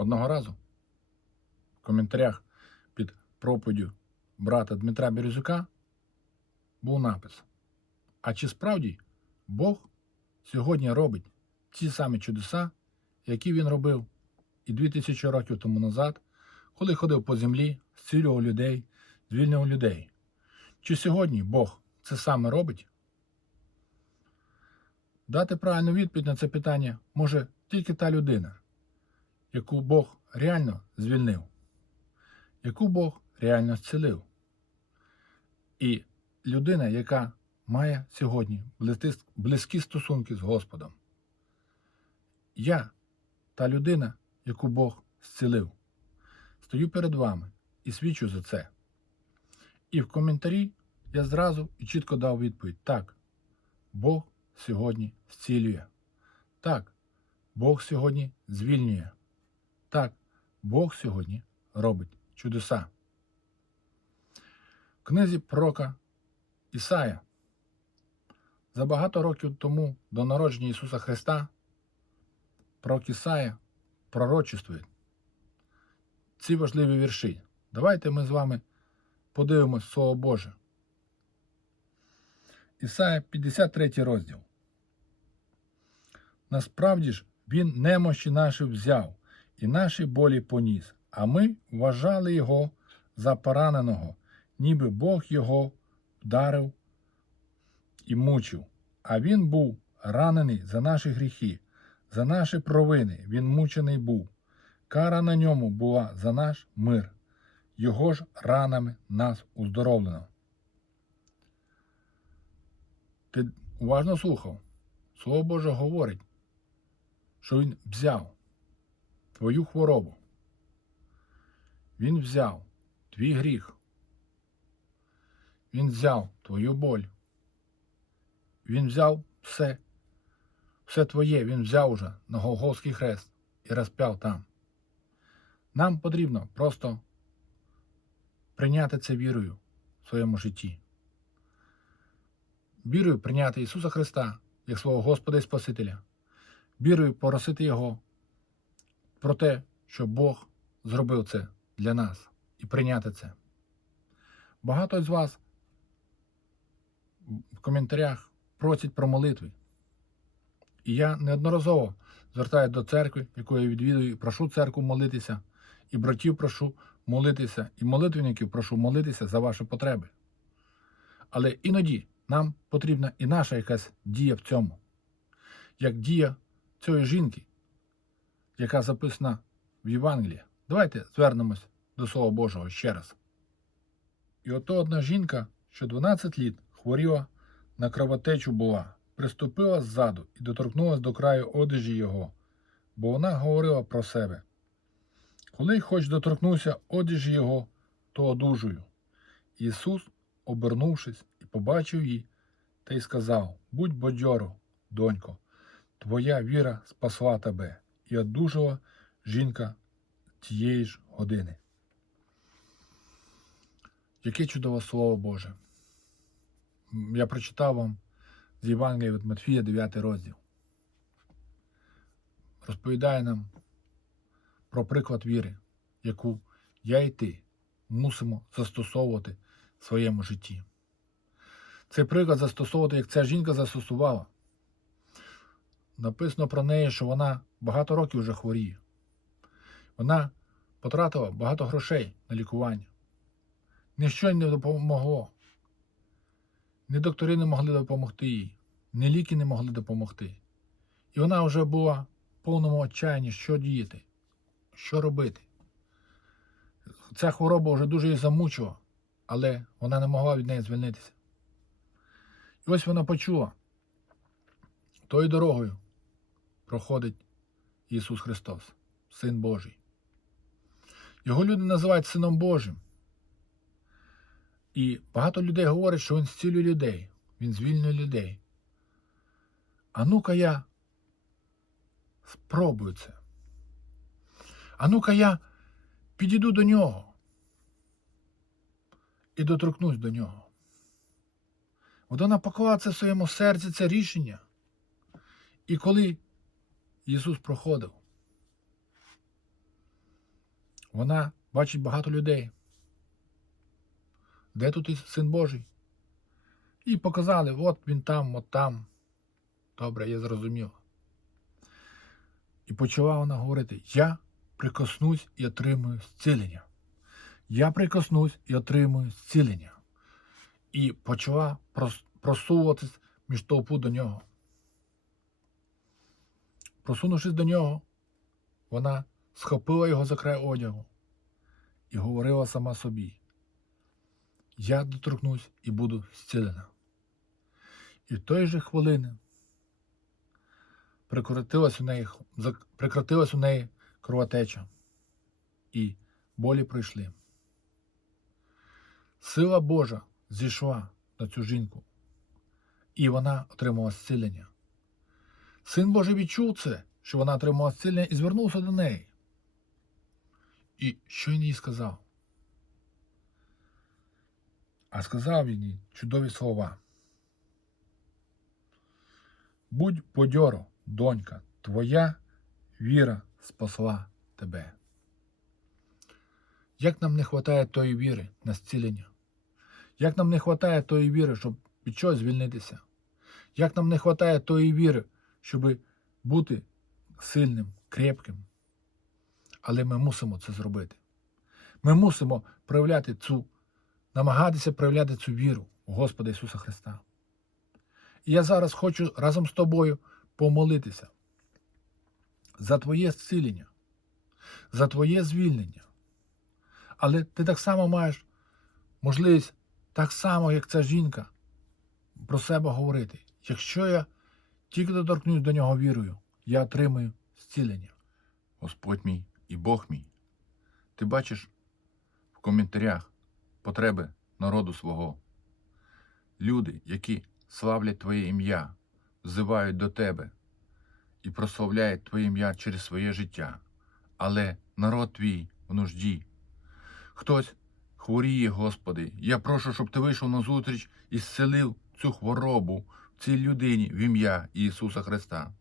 Одного разу в коментарях під проповіддю брата Дмитра Бірюзюка був напис: А чи справді Бог сьогодні робить ті самі чудеса, які він робив і 2000 років тому назад, коли ходив по землі, зцілював людей, звільнював людей? Чи сьогодні Бог це саме робить? Дати правильну відповідь на це питання може тільки та людина, яку Бог реально звільнив, яку Бог реально зцілив. І людина, яка має сьогодні близькі- стосунки з Господом. Я та людина, яку Бог зцілив. Стою перед вами і свідчу за це. І в коментарі я зразу і чітко дав відповідь: так, Бог сьогодні зцілює. Так, Бог сьогодні звільнює. Так, Бог сьогодні робить чудеса. В книзі пророка Ісая за багато років тому до народження Ісуса Христа пророк Ісая пророчествує ці важливі вірші. Давайте ми з вами подивимось Слово Боже. Ісая 53 розділ. Насправді ж він немощі наші взяв і наші болі поніс, а ми вважали його за пораненого, ніби Бог його вдарив і мучив. А він був ранений за наші гріхи, за наші провини він мучений був. Кара на ньому була за наш мир, його ж ранами нас уздоровлено. Ти уважно слухав? Слово Боже говорить, що Він взяв твою хворобу. Він взяв твій гріх. Він взяв твою боль. Він взяв все, все твоє, він взяв уже на Голгофський хрест і розп'яв там. Нам потрібно просто прийняти це вірою в своєму житті. Вірою прийняти Ісуса Христа як свого Господа і Спасителя. Вірою просити Його про те, що Бог зробив це для нас і прийняти це. Багато з вас в коментарях просять про молитви. І я неодноразово звертаюся до церкви, яку я відвідую, і прошу церкву молитися, і братів прошу молитися, і молитвенників прошу молитися за ваші потреби. Але іноді нам потрібна і наша якась дія в цьому, як дія цієї жінки, яка записана в Євангелії. Давайте звернемось до Слова Божого ще раз. І ото одна жінка, що 12 літ хворіла на кровотечу була, приступила ззаду і доторкнулась до краю одежі його, бо вона говорила про себе. Коли хоч доторкнувся одежі його, то одужую. Ісус, обернувшись і побачив її, та й сказав: Будь бодьоро, донько, твоя віра спасла тебе, і одужала жінка тієї ж години. Яке чудове слово Боже! Я прочитав вам з Євангелія від Матфія 9 розділ. Розповідає нам про приклад віри, яку я і ти мусимо застосовувати в своєму житті. Цей приклад застосовувати, як ця жінка застосувала. Написано про неї, що вона багато років вже хворіє. Вона потратила багато грошей на лікування. Ніщо не допомогло. Ні доктори не могли допомогти їй, ні ліки не могли допомогти. І вона вже була в повному отчаянні, що діяти, що робити. Ця хвороба вже дуже її замучила, але вона не могла від неї звільнитися. І ось вона почула, тою дорогою проходить Ісус Христос, Син Божий. Його люди називають Сином Божим. І багато людей говорять, що він зцілює людей, він звільнює людей. А ну-ка я спробую це. А ну-ка я підійду до нього і доторкнусь до нього. От вона поклала це в своєму серці, це рішення. І коли Ісус проходив, Вона бачить багато людей. Де тут і син Божий? І показали, от він там, от там. Добре, я зрозумів. І почала вона говорити: Я прикоснусь і отримую зцілення. Я прикоснусь і отримую зцілення. І почала прос- просуватись між толпу до нього. Просунувшись до нього, вона схопила його за край одягу і говорила сама собі: Я доторкнусь і буду зцілена. І в той же хвилини прекратилась у у неї кровотеча, і болі пройшли. Сила Божа зійшла на цю жінку, і вона отримала зцілення. Син Божий відчув це, що вона отримала зцілення, і звернувся до неї. І що він їй сказав? А сказав він їй чудові слова. Будь подьоро, донька, твоя віра спасла тебе. Як нам не вистачає тої віри на зцілення? Як нам не вистачає тої віри, щоб від чогось звільнитися? Як нам не вистачає тої віри, щоб бути сильним, крепким? Але ми мусимо це зробити. Ми мусимо проявляти цю, намагатися проявляти цю віру у Господа Ісуса Христа. І я зараз хочу разом з тобою помолитися за твоє зцілення, за твоє звільнення. Але ти так само маєш можливість, так само, як ця жінка, про себе говорити. Якщо я тільки доторкнусь до нього вірою, я отримую зцілення. Господь мій і Бог мій. Ти бачиш в коментарях потреби народу свого. Люди, які славлять Твоє ім'я, взивають до Тебе і прославляють Твоє ім'я через своє життя. Але народ твій в нужді. Хтось хворіє, Господи. Я прошу, щоб Ти вийшов на зустріч і зцілив цю хворобу цій людині в ім'я Ісуса Христа.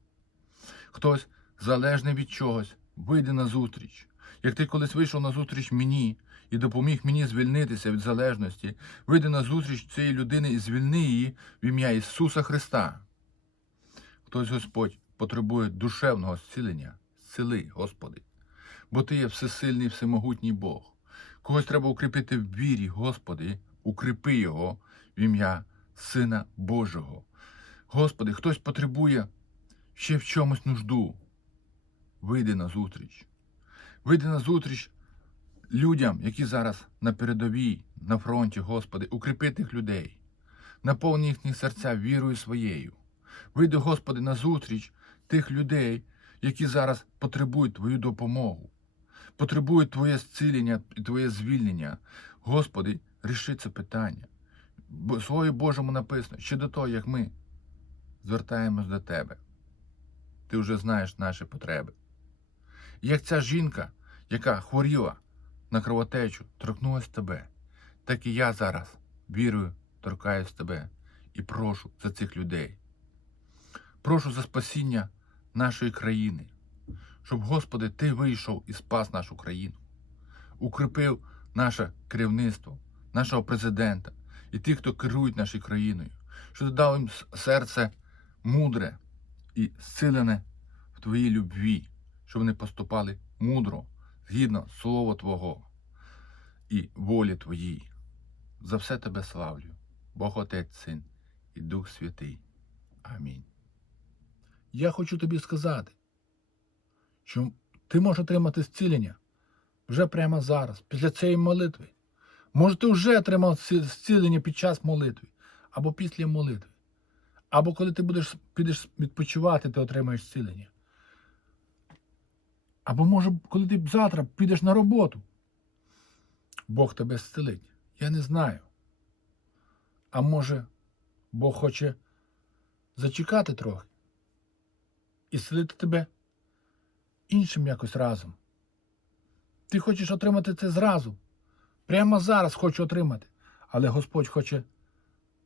Хтось залежний від чогось, вийди на зустріч. Як ти колись вийшов на зустріч мені і допоміг мені звільнитися від залежності, вийди на зустріч цієї людини і звільни її в ім'я Ісуса Христа. Хтось, Господь, потребує душевного зцілення, зціли, Господи, бо Ти є всесильний, всемогутній Бог. Когось треба укріпити в вірі, Господи, укріпи його в ім'я Сина Божого. Господи, хтось потребує ще в чомусь нужду. Вийди на зустріч. Вийди на зустріч людям, які зараз на передовій, на фронті, Господи, укріпи тих людей, наповни їхні серця вірою своєю. Вийди, Господи, на зустріч тих людей, які зараз потребують Твою допомогу, потребують Твоє зцілення і Твоє звільнення. Господи, ріши це питання. Слові Божому написано, ще до того, як ми звертаємось до Тебе. Ти вже знаєш наші потреби. Як ця жінка, яка хворіла на кровотечу, торкнулась тебе, так і я зараз вірою торкаюсь тебе і прошу за цих людей. Прошу за спасіння нашої країни, щоб, Господи, Ти вийшов і спас нашу країну, укріпив наше керівництво, нашого президента і тих, хто керують нашою країною, що ти дав їм серце мудре і зцилене в Твоїй любві, щоб вони поступали мудро, згідно Слова Твого і волі Твоїй. За все Тебе славлю, Бог Отець, Син і Дух Святий. Амінь. Я хочу тобі сказати, що ти можеш отримати зцілення вже прямо зараз, після цієї молитви. Може, ти вже отримав зцілення під час молитви, або після молитви. Або коли ти будеш підеш відпочивати, ти отримаєш зцілення. Або може, коли ти завтра підеш на роботу, Бог тебе зцілить. Я не знаю. А може, Бог хоче зачекати трохи і зцілити тебе іншим якось разом. Ти хочеш отримати це зразу. Прямо зараз хочу отримати. Але Господь хоче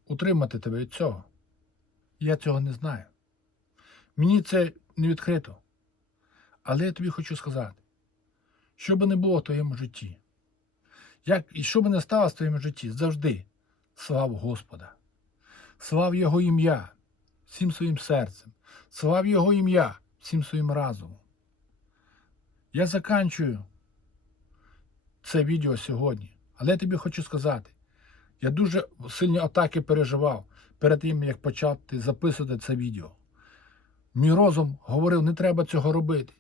утримати тебе від цього. Я цього не знаю. Мені це не відкрито. Але я тобі хочу сказати, що би не було в твоєму житті, як, і що би не сталося в твоєму житті, завжди слав Господа, слав Його ім'я всім своїм серцем, слав Його ім'я всім своїм разумом. Я заканчую це відео сьогодні, але я тобі хочу сказати, я дуже сильні атаки переживав перед тим, як почати записувати це відео. Мій розум говорив, не треба цього робити.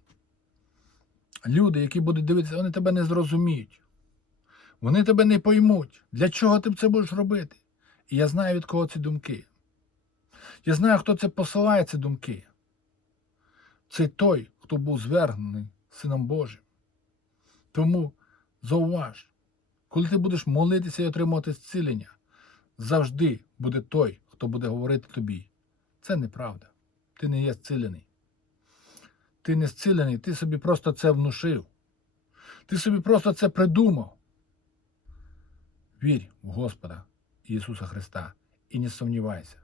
Люди, які будуть дивитися, вони тебе не зрозуміють. Вони тебе не поймуть. Для чого ти це будеш робити? І я знаю, від кого ці думки. Я знаю, хто це посилає ці думки. Це той, хто був звергнений Сином Божим. Тому зауваж, коли ти будеш молитися і отримувати зцілення, завжди буде той, хто буде говорити тобі. Це неправда. Ти не є зцілений. Ти не зцілений, ти собі просто це внушив. Ти собі просто це придумав. Вірь в Господа Ісуса Христа і не сумнівайся.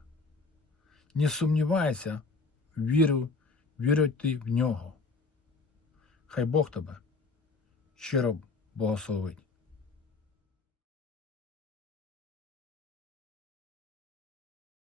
Не сумнівайся, вірю, вірю ти в нього. Хай Бог тебе щиро благословить.